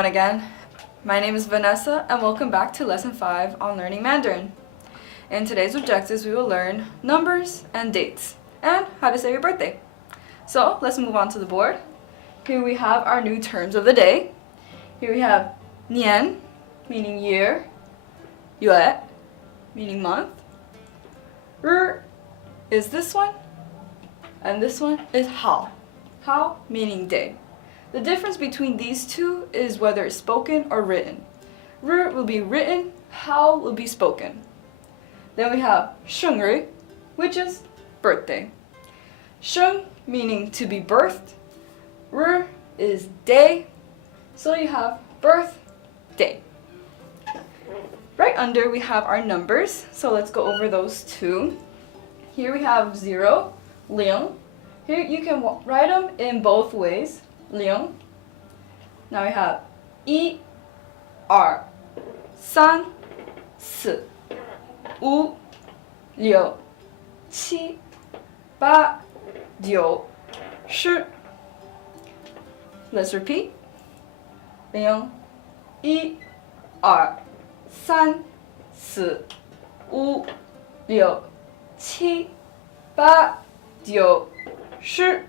everyone again. My name is Vanessa and welcome back to Lesson 5 on Learning Mandarin. In today's objectives, we will learn numbers and dates and how to say your birthday. So let's move on to the board. Here we have our new terms of the day. Here we have nian, meaning year, yue, meaning month, er is this one, and this one is hao, hao meaning day. The difference between these two is whether it's spoken or written. Er will be written, hao will be spoken. Then we have 生日, which is birthday. 生 meaning to be birthed, 日 is day, so you have birthday. Right under we have our numbers, so let's go over those two. Here we have 0, 零. Here you can write them in both ways. 零. Now we have 1, 2, 3, 4, 5, 6, 7, 8, 9, 10. Let's repeat. 0, 1, 2, 3, 4, 5, 6, 7, 8, 9, 10.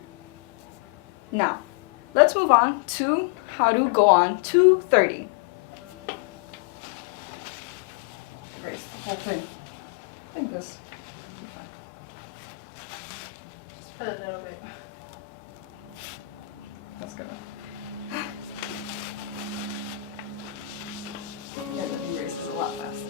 Now, let's move on to how to go on to 30. Erase the whole thing. Like this. Just put it a little bit. That's good. Yeah, the erase is a lot faster.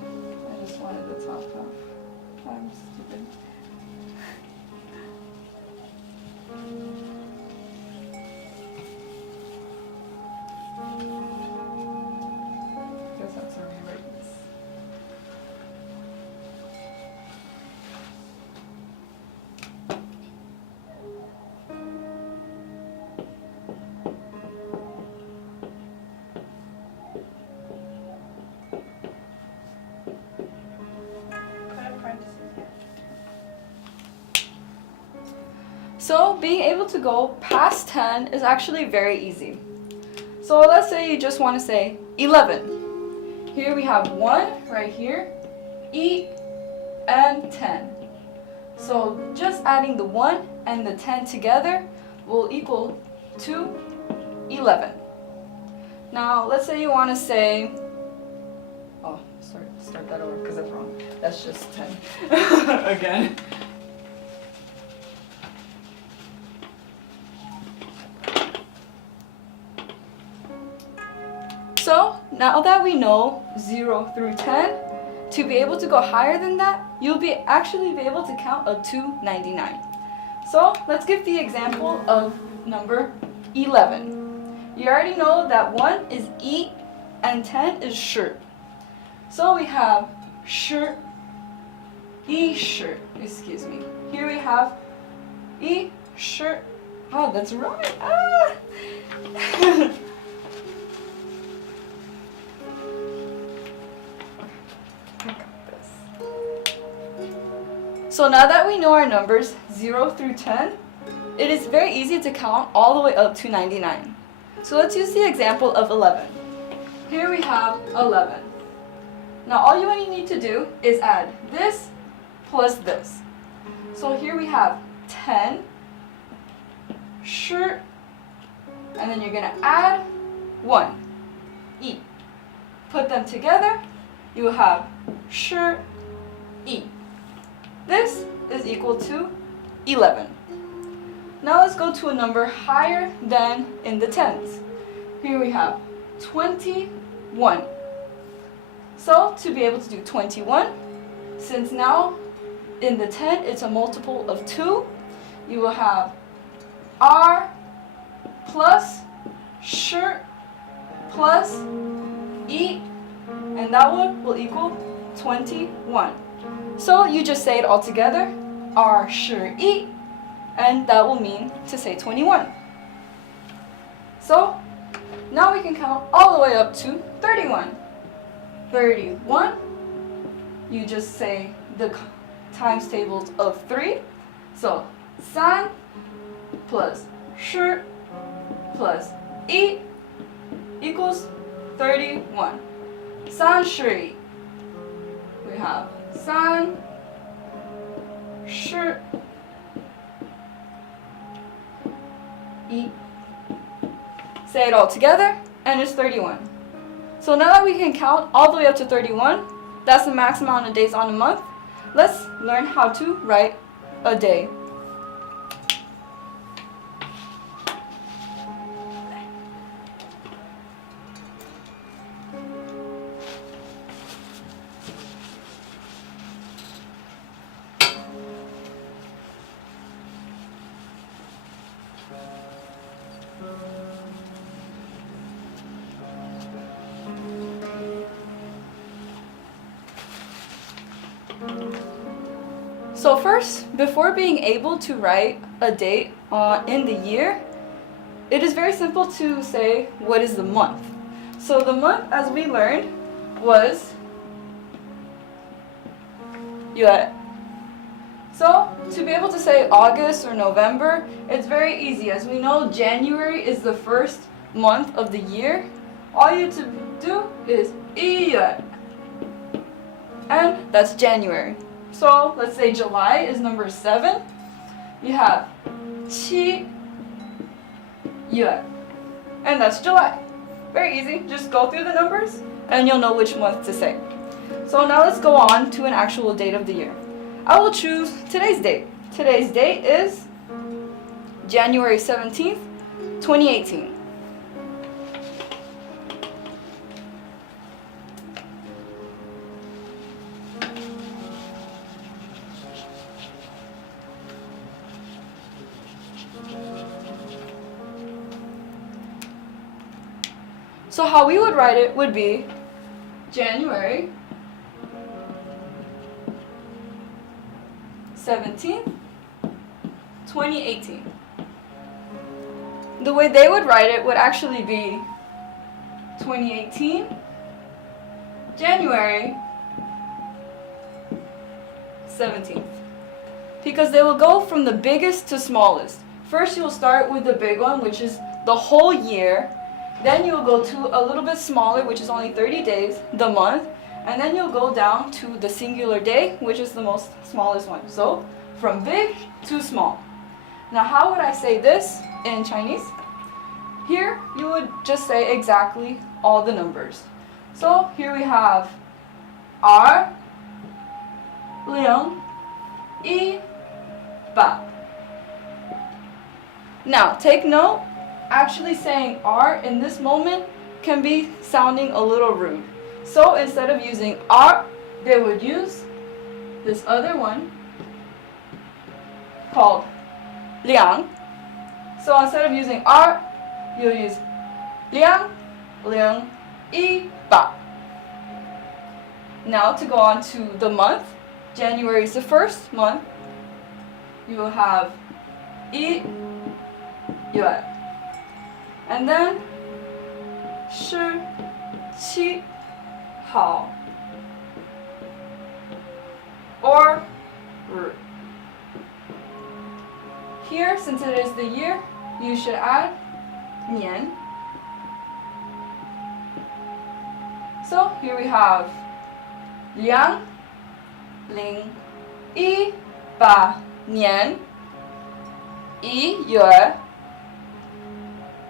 I just wanted the top half. I'm stupid. Guess that's how you write this. So being able to go past 10 is actually very easy. So let's say you just want to say 11. Here we have 1 right here, 8, and 10. So just adding the 1 and the 10 together will equal to 11. Now let's say you want to say, oh, start that over because that's wrong. That's just 10 again. So now that we know 0 through 10, to be able to go higher than that, you'll actually be able to count up to 99. So let's give the example of number 11. You already know that 1 is 1 and 10 is 10. So we have 10, 10, excuse me. Here we have 10. Oh, that's right. Ah! So now that we know our numbers 0 through 10, it is very easy to count all the way up to 99. So let's use the example of 11. Here we have 11. Now all you need to do is add this plus this. So here we have 10, 10, and then you're going to add 1, 1. Put them together, you will have 10, 1. This is equal to 11. Now let's go to a number higher than in the tens. Here we have 21. So to be able to do 21, since now in the 10 it's a multiple of 2, you will have R plus sh plus E, and that one will equal 21. So you just say it all together, R sh E, and that will mean to say 21. So now we can count all the way up to 31. 31, you just say times tables of 3. So 3 plus 10 plus 1 equals 31. 31. We have 30. Say it all together, and it's 31. So now that we can count all the way up to 31, that's the max amount of days on a month, let's learn how to write a day. So first, before being able to write a date in the year, it is very simple to say what is the month. So the month, as we learned, was 月. So to be able to say August or November, it's very easy. As we know, January is the first month of the year. All you have to do is 1月, and that's January. So let's say July is number 7. You have 7月, and that's July. Very easy. Just go through the numbers and you'll know which month to say. So now let's go on to an actual date of the year. I will choose today's date. Today's date is January 17th, 2018. So how we would write it would be January 17th, 2018. The way they would write it would actually be 2018, January 17th. Because they will go from the biggest to smallest. First you'll start with the big one, which is the whole year. Then you'll go to a little bit smaller, which is only 30 days, the month. And then you'll go down to the singular day, which is the most smallest one. So from big to small. Now how would I say this in Chinese? Here you would just say exactly all the numbers. So here we have 2, 0, 1, 8. Now take note, actually saying R in this moment can be sounding a little rude. So instead of using R, they would use this other one called liang. So instead of using R, you'll use liang, ling, 1, 8. Now to go on to the month, January is the first month. You will have 1月. And then 17号 or 日. Here, since it is the year, you should add 年. So here we have 2018年1月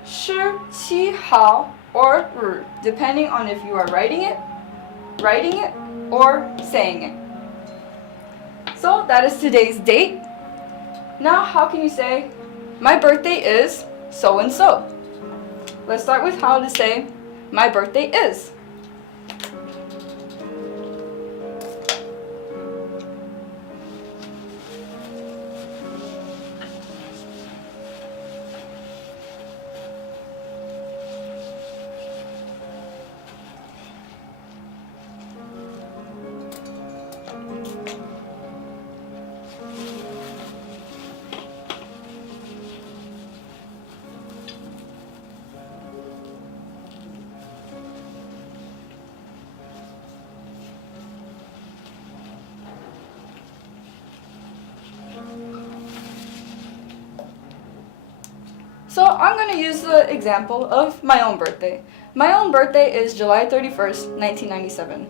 17号 or 日, depending on if you are writing it, or saying it. So that is today's date. Now how can you say, my birthday is so and so? Let's start with how to say, my birthday is. I'm going to use the example of my own birthday. My own birthday is July 31st, 1997.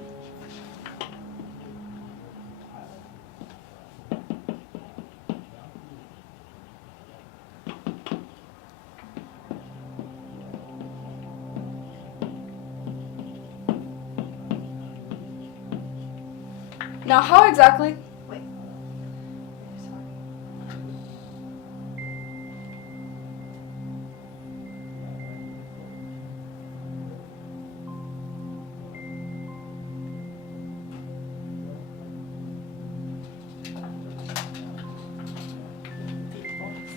Now, how exactly? Wait. Sorry.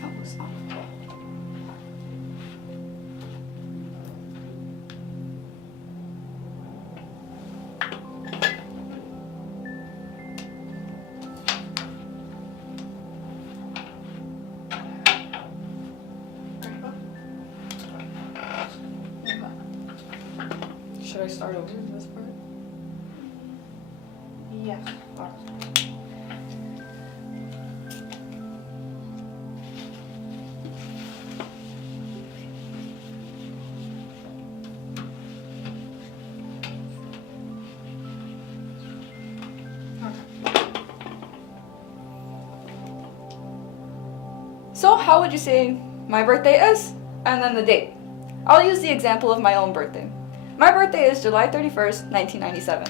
That was on. Should I start over this part? Yeah. So, how would you say my birthday is? And then the date. I'll use the example of my own birthday. My birthday is July 31st, 1997.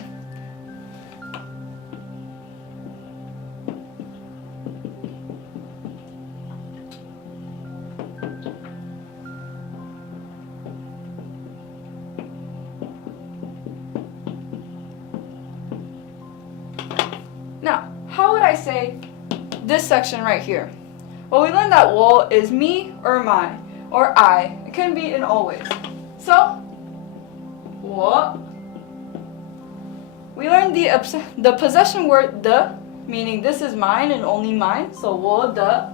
Now, how would I say this section right here? Well, we learned that 我 is me or my, or I. It can be in all ways. So, 我. We learned the possession word 的, meaning this is mine and only mine. So, 我的.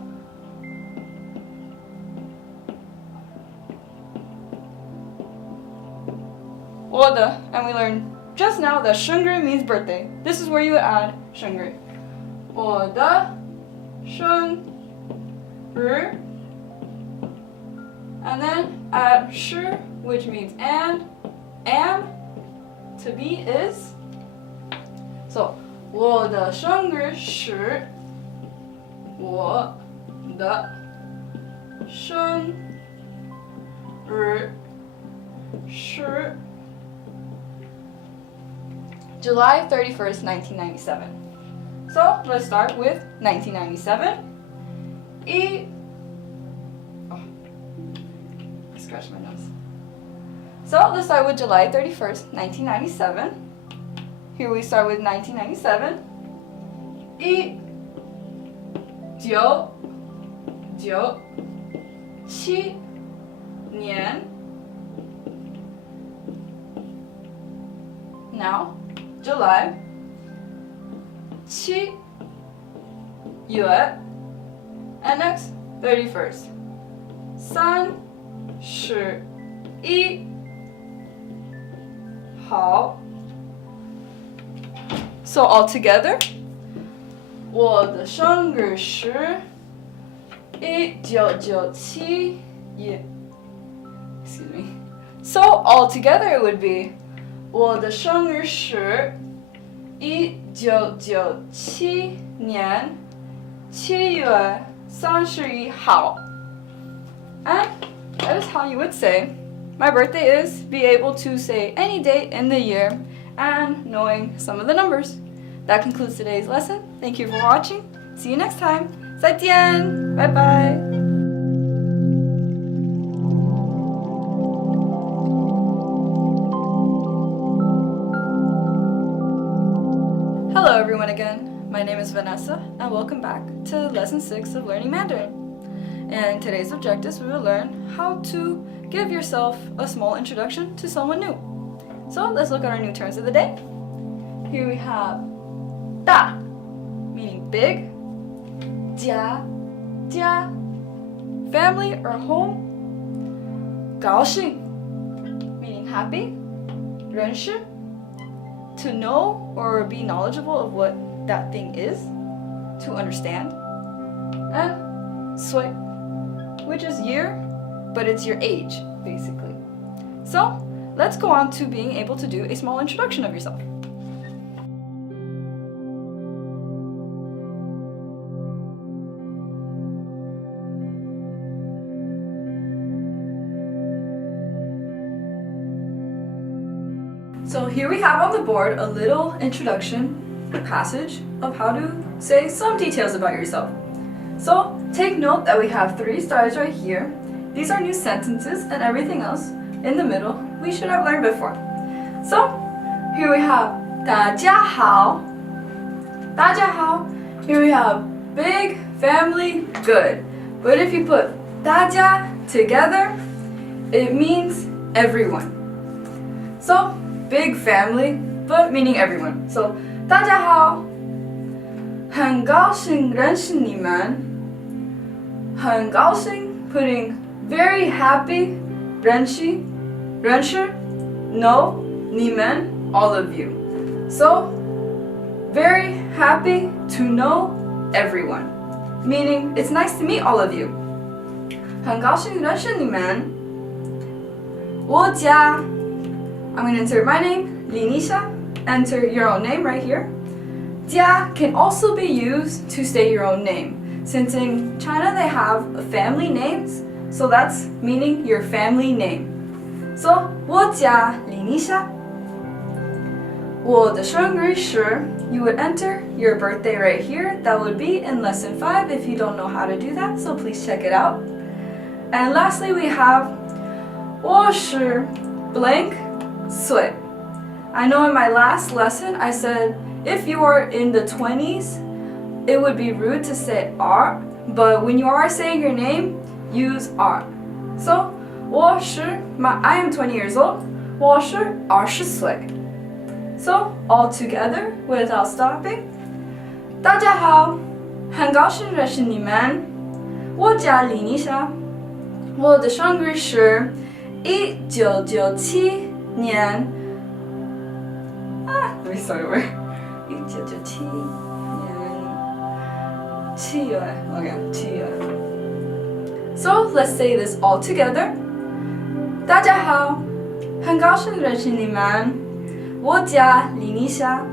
And we learned just now that 生日 means birthday. This is where you would add 生日. 我的生日. And then add 是, which means and. Am, to be, is. So, 我的生日是我的生日是 July 31st, 1997. So, let's start with 1997. Oh, I scratched my nose. So, let's start with July 31st, 1997. Here we start with 1997. 1997年. Now, July 7月 and next 31st 31号. So all together, 我的生日是1997年. Excuse me. So all together it would be 我的生日是1997年7月31号. And that is how you would say my birthday is, be able to say any date in the year and knowing some of the numbers. That concludes today's lesson. Thank you for watching. See you next time. 再见. Bye bye. Hello everyone again. My name is Vanessa and welcome back to Lesson 6 of Learning Mandarin. And today's objectives we will learn how to give yourself a small introduction to someone new. So let's look at our new terms of the day. Here we have 大, meaning big, 家, family or home, 高兴, meaning happy, 认识, to know or be knowledgeable of what that thing is, to understand, and 岁, which is year, but it's your age, basically. So, let's go on to being able to do a small introduction of yourself. So here we have on the board a little introduction passage of how to say some details about yourself. So take note that we have 3 stars right here. These are new sentences, and everything else in the middle we should have learned before. So here we have 大家好. 大家好. Here we have big, family, good. But if you put 大家 together, it means everyone. So big family, but meaning everyone. So 大家好，很高兴认识你们。很高兴 putting very happy 认识 know 你们 all of you. So very happy to know everyone, meaning it's nice to meet all of you. 很高兴认识你们。我家 I'm going to insert my name, Linisha. Enter your own name right here. 家 can also be used to state your own name. Since in China they have family names, so that's meaning your family name. So, 我家 Linisha. 我的生日是 you would enter your birthday right here. That would be in lesson 5 if you don't know how to do that, so please check it out. And lastly we have 我是 blank 岁. I know in my last lesson I said if you are in the 20s, it would be rude to say R, but when you are saying your name, use R. So, 我是 I am 20 years old. 我是20岁. So, all together without stopping. 大家好，很高兴认识你们。我叫李妮莎，我的生日是1997年。Let me start over. 1997年7月 Okay, 7月 So let's say this all together. 大家好，很高兴认识你们。我叫李妮莎，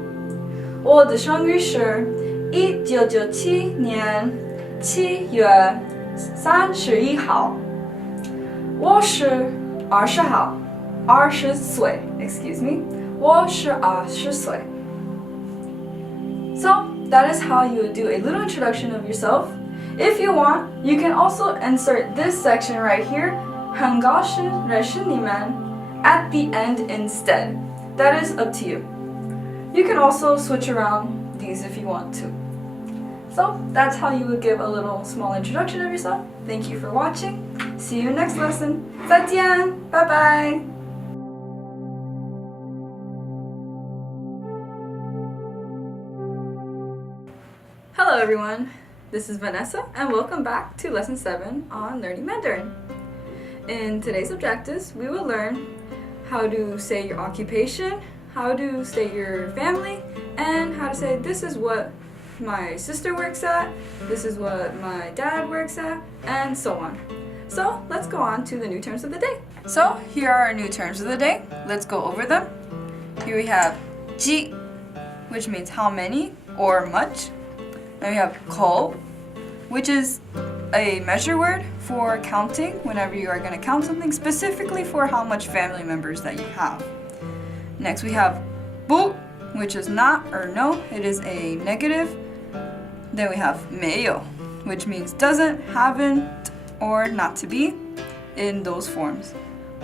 我的生日是1997年7月31号。我是20岁 Excuse me. 我是20岁. So that is how you would do a little introduction of yourself. If you want, you can also insert this section right here, 很高兴认识你们, at the end instead. That is up to you. You can also switch around these if you want to. So that's how you would give a little small introduction of yourself. Thank you for watching. See you next lesson. 再见. Bye bye. Hello everyone, this is Vanessa and welcome back to Lesson 7 on Learning Mandarin. In today's objectives, we will learn how to say your occupation, how to state your family, and how to say this is what my sister works at, this is what my dad works at, and so on. So let's go on to the new terms of the day. So here are our new terms of the day. Let's go over them. Here we have ji, which means how many or much. Then we have ko, which is a measure word for counting whenever you are going to count something, specifically for how much family members that you have. Next we have bu, which is not or no, it is a negative. Then we have 没有, which means doesn't, haven't, or not to be in those forms.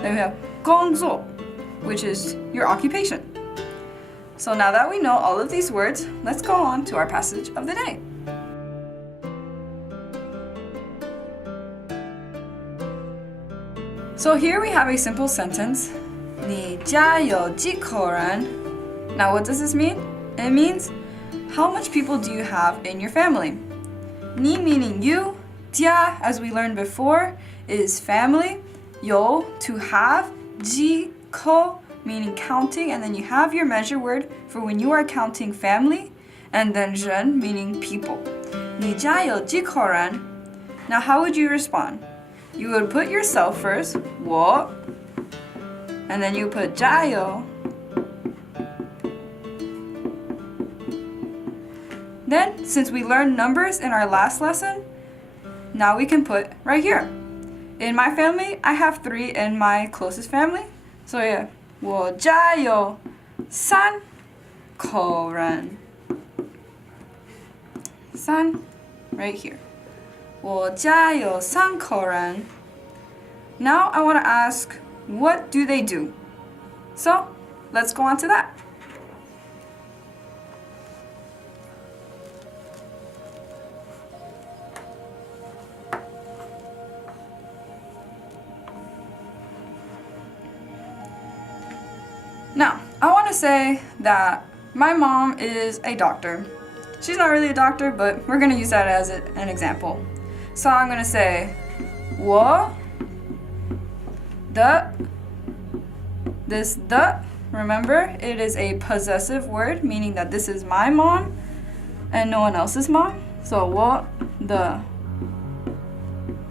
Then we have 工作, which is your occupation. So now that we know all of these words, let's go on to our passage of the day. So here we have a simple sentence. 你家有几口人? Now what does this mean? It means how much people do you have in your family? 你 meaning you, 家 as we learned before is family, 有 to have, 几口 meaning counting, and then you have your measure word for when you are counting family, and then 人 meaning people. 你家有几口人? Now how would you respond? you would put yourself first, 我, and then you put 加油. Then, since we learned numbers in our last lesson, now we can put right here. In my family, I have 3 in my closest family. So yeah, 我家有3口人. 3 right here. 我家有3口人. Now I want to ask, what do they do? So, let's go on to that. Now, I want to say that my mom is a doctor. She's not really a doctor, but we're going to use that as an example. So I'm going to say, 我的, this the, remember, it is a possessive word, meaning that this is my mom and no one else's mom. So 我的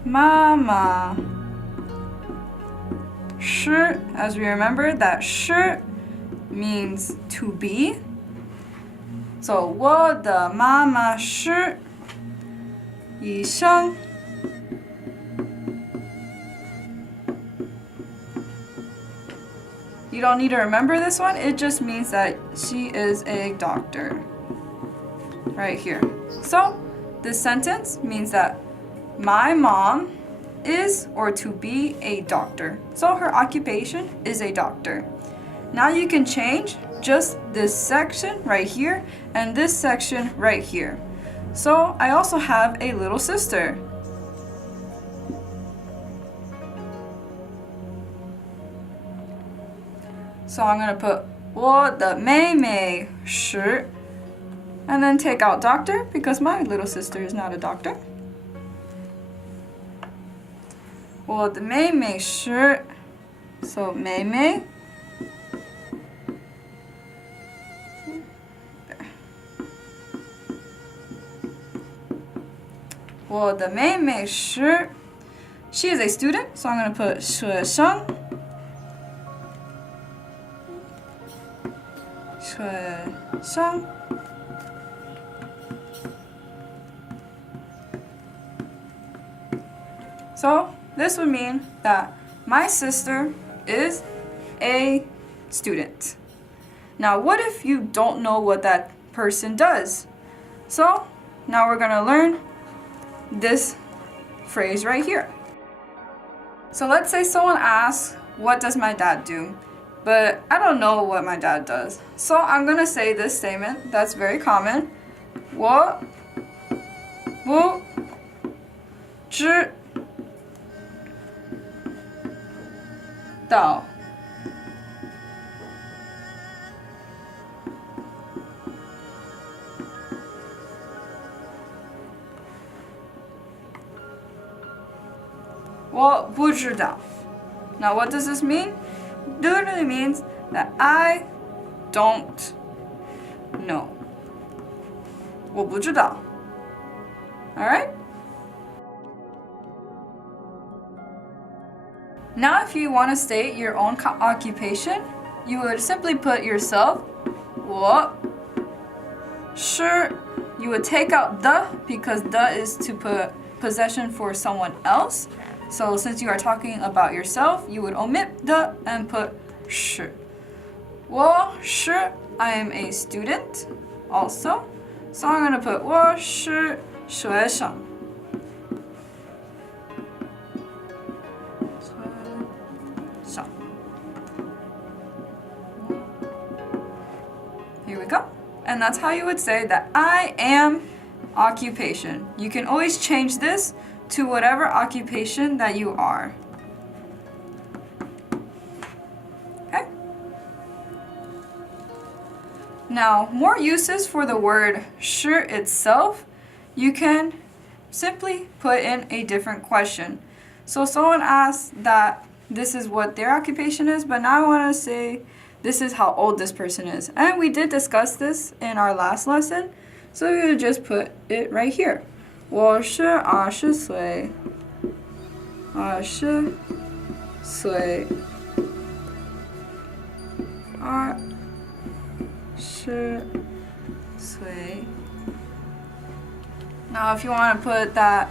妈妈是, as we remember, that 是 means to be. So 我的妈妈是医生. You don't need to remember this one. It just means that she is a doctor. Right here. So this sentence means that my mom is or to be a doctor. So her occupation is a doctor. Now you can change just this section right here and this section right here. So I also have a little sister. So I'm going to put 我的妹妹是 and then take out doctor because my little sister is not a doctor. 我的妹妹是 so 妹妹 我的妹妹是 she is a student, so I'm going to put 学生 学生 So this would mean that my sister is a student. Now what if you don't know what that person does? So now we're going to learn this phrase right here. So let's say someone asks, what does my dad do? But I don't know what my dad does. So I'm going to say this statement that's very common. 我不知道. Well, 不知道. Now what does this mean? Literally means that I don't know. 我不知道. Alright? Now if you want to state your own occupation, you would simply put yourself 我是. You would take out the because the is to put possession for someone else. So since you are talking about yourself, you would omit the and put 是. 我是 I am a student also. So I'm going to put 我是学生. Here we go. And that's how you would say that I am occupation. You can always change this to whatever occupation that you are. Okay? Now, more uses for the word 是 itself, you can simply put in a different question. So someone asks that this is what their occupation is, but now I want to say this is how old this person is. And we did discuss this in our last lesson, so we would just put it right here. 我是20岁. 20岁20岁 Now if you want to put that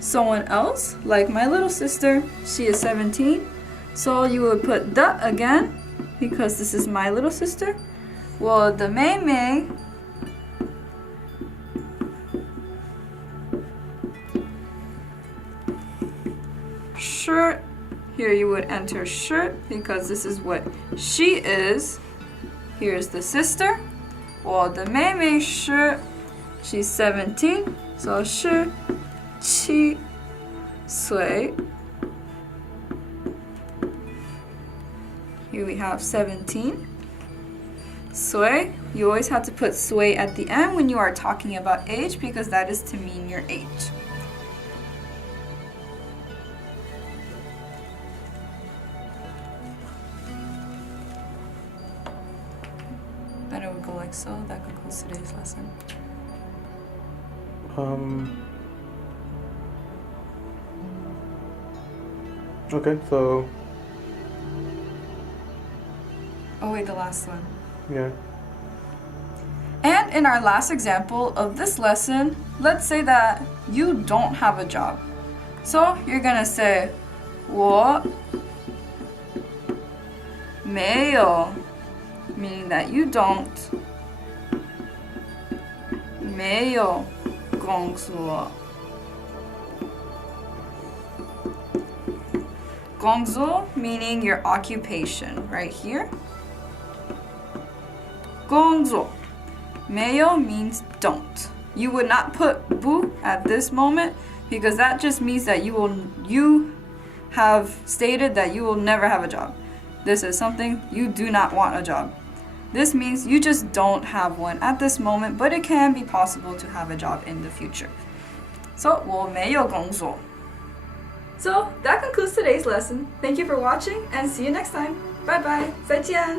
someone else, like my little sister, she is 17, so you would put the again because this is my little sister. 我的妹妹 shirt. Here you would enter shirt because this is what she is. Here's the sister. 我的妹妹是 she's 17, so 17岁. Here we have 17. 岁, you always have to put 岁 at the end when you are talking about age because that is to mean your age. Then it would go like so. That concludes today's lesson. Okay, so Oh wait, the last one. yeah. And in our last example of this lesson, let's say that you don't have a job. So you're gonna say 我没有 meaning that you don't 没有工作 工作 meaning your occupation right here 工作 没有 means don't. You would not put 不 at this moment because that just means that you have stated that you will never have a job. This is something you do not want a job. This means you just don't have one at this moment, but it can be possible to have a job in the future. So 我没有工作. So that concludes today's lesson. Thank you for watching and see you next time. Bye bye. 再见.